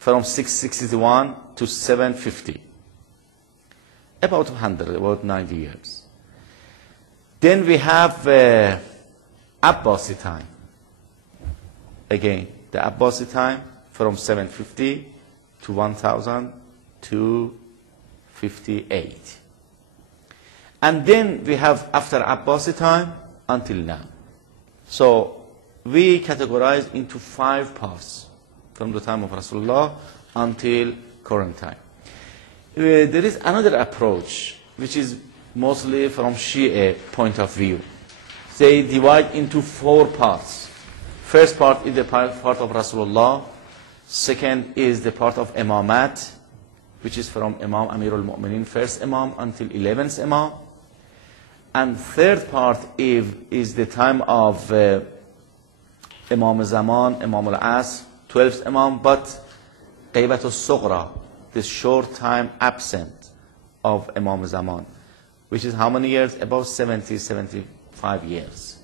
from 661 to 750. About 100, about 90 years. Then we have Abbasi time. Again, the Abbasi time from 750 to 1258. And then we have after Abbasi time until now. So we categorize into 5 parts from the time of Rasulullah until current time. There is another approach which is mostly from Shia point of view. They divide into 4 parts. First part is the part of Rasulullah. Second is the part of Imamat, which is from Imam Amir al-Mu'minin, first Imam until 11th Imam. And third part is the time of Imam Zaman, Imam al-Asr, 12th Imam, but Qaybat al-Sughra, the short time absent of Imam Zaman, which is how many years? About 70, 75 years.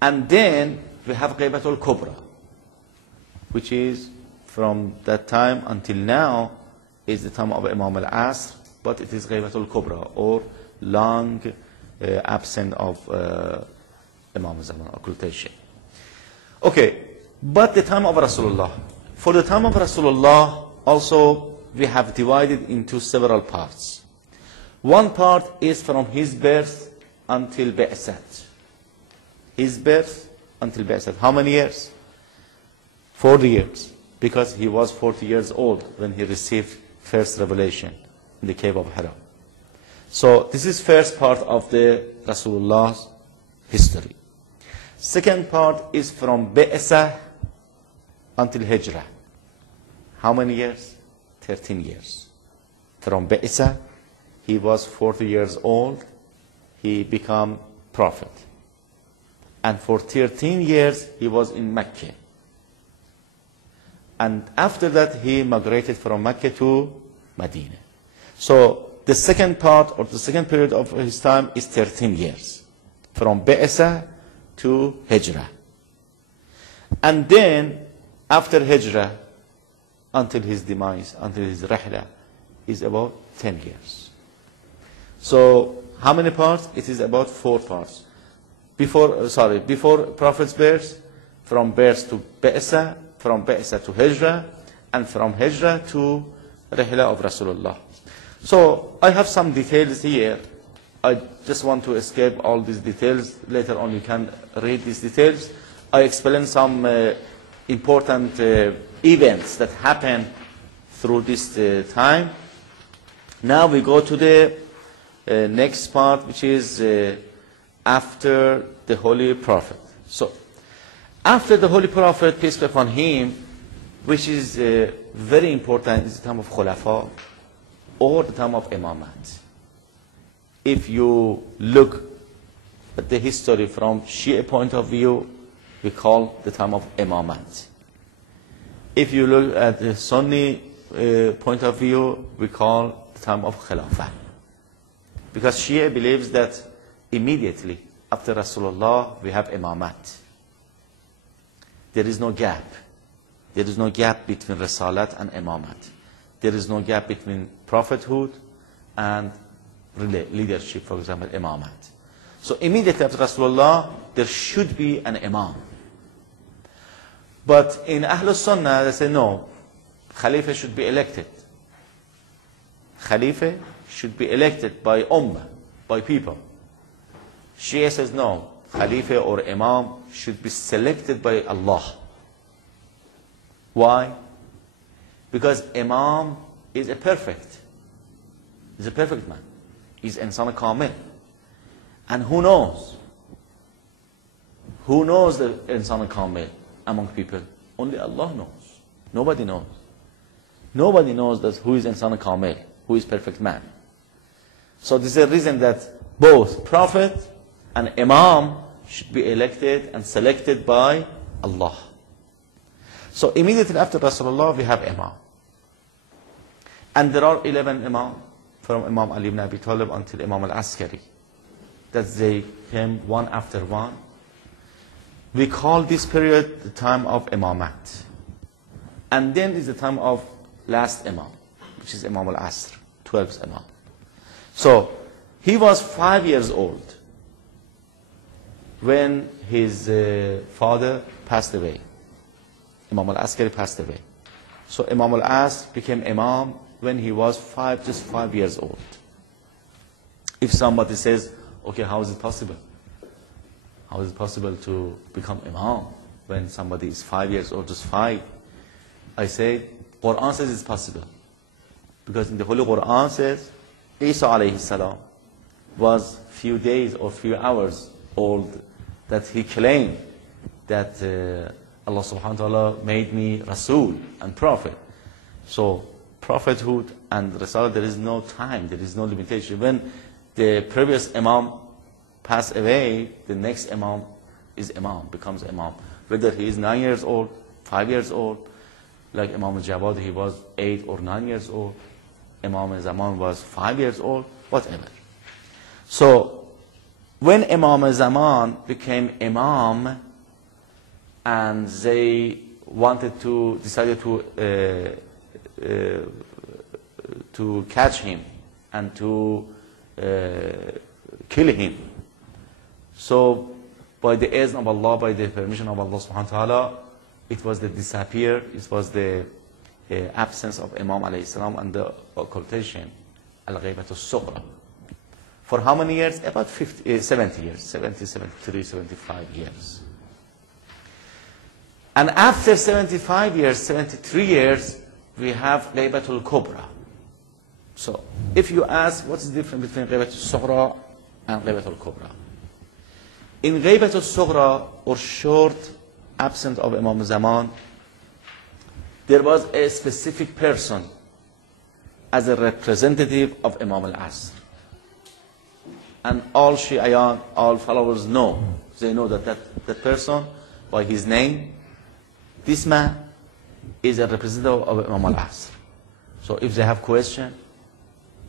And then we have Qaybat al-Kubra, which is from that time until now is the time of Imam al-Asr, but it is Qaybat al-Kubra, or long absent of Imam Zaman, occultation. Okay, but the time of Rasulullah. For the time of Rasulullah, also we have divided into several parts. One part is from his birth until Ba'asat. His birth until Ba'asat. How many years? 40 years. Because he was 40 years old when he received first revelation in the cave of Hira. So this is first part of the Rasulullah's history. Second part is from Ba'asah until Hijrah. How many years? 13 years. From Ba'asah, he was 40 years old. He became prophet. And for 13 years, he was in Mecca. And after that, he migrated from Mecca to Medina. So the second part, or the second period of his time is 13 years. From Ba'asah to Hijrah. And then, after Hijrah, until his demise, until his Rihla, is about 10 years. So, how many parts? It is about 4 parts. Before Prophet's birth, from birth to Ba'asah, from Ba'asah to Hijrah, and from Hijrah to Rihla of Rasulullah. So, I have some details here. I just want to escape all these details. Later on you can read these details. I explain some important events that happened through this time. Now we go to the next part, which is after the Holy Prophet. So, after the Holy Prophet, peace be upon him, which is very important, is the time of Khulafa, or the time of Imamat. If you look at the history from Shia point of view, we call the time of Imamat. If you look at the Sunni point of view, we call the time of Khilafah. Because Shia believes that immediately after Rasulullah, we have Imamat. There is no gap. There is no gap between Risalat and Imamat. There is no gap between prophethood and leadership, for example, Imamat. So immediately after Rasulullah, there should be an Imam. But in Ahlul Sunnah, they say no, Khalifa should be elected. Khalifa should be elected by Ummah, by people. Shia says no, Khalifa or Imam should be selected by Allah. Why? Because Imam is a perfect. He's a perfect man. He's insan kamil. And who knows? Who knows the insan kamil among people? Only Allah knows. Nobody knows. Nobody knows that who is insan kamil, who is perfect man. So this is the reason that both Prophet and Imam should be elected and selected by Allah. So immediately after Rasulullah, we have Imam. And there are 11 Imam, from Imam Ali ibn Abi Talib until Imam al-Askari, that they came one after one. We call this period the time of Imamat. And then is the time of last Imam, which is Imam al-Asr, 12th Imam. So he was 5 years old when his father passed away. Imam al-Askari passed away. So Imam al-Asr became Imam when he was just 5 years old. If somebody says, okay, how is it possible? How is it possible to become Imam when somebody is 5 years old, just 5? I say, Quran says it's possible. Because in the Holy Quran says, Isa alayhi salam was few days or few hours old that he claimed that Allah subhanahu wa ta'ala made me Rasul and Prophet. So prophethood and Rasul, there is no time, there is no limitation. When the previous Imam passed away, the next Imam is Imam, becomes Imam. Whether he is 9 years old, 5 years old, like Imam al-Jawad, he was 8 or 9 years old. Imam al-Zaman was 5 years old, whatever. So when Imam al-Zaman became Imam and they decided to catch him and to kill him. So by the izn of Allah, by the permission of Allah subhanahu wa ta'ala, it was the absence of Imam alayhi salam and the occultation, al-ghaybat al-sughra. For how many years? About 70 years, 70, 73, 75 years. And after 75 years, 73 years, we have ghaybat al-kubra. So if you ask what's the difference between ghaybat al-sughra and ghaybat al-kubra? In ghaybat al-sughra, or short absence of Imam Zaman, there was a specific person as a representative of Imam al-Asr. And all Shi'ayan, all followers know. They know that person by his name. This man is a representative of Imam al-Asr. So if they have questions,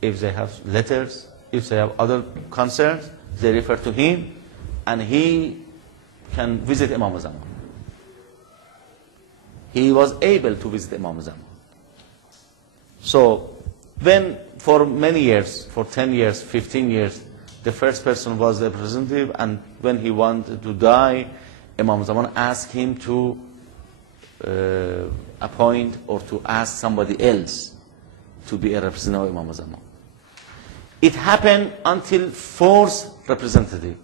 if they have letters, if they have other concerns, they refer to him and he can visit Imam Zaman. He was able to visit Imam Zaman. So when for many years, for 10 years, 15 years, the first person was the representative, and when he wanted to die, Imam Zaman asked him to appoint or to ask somebody else to be a representative of Imam Zaman. It happened until fourth representative,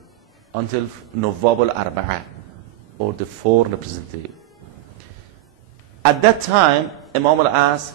until Nawwab al-Arba'a, or the four representative. At that time, Imam al-Asr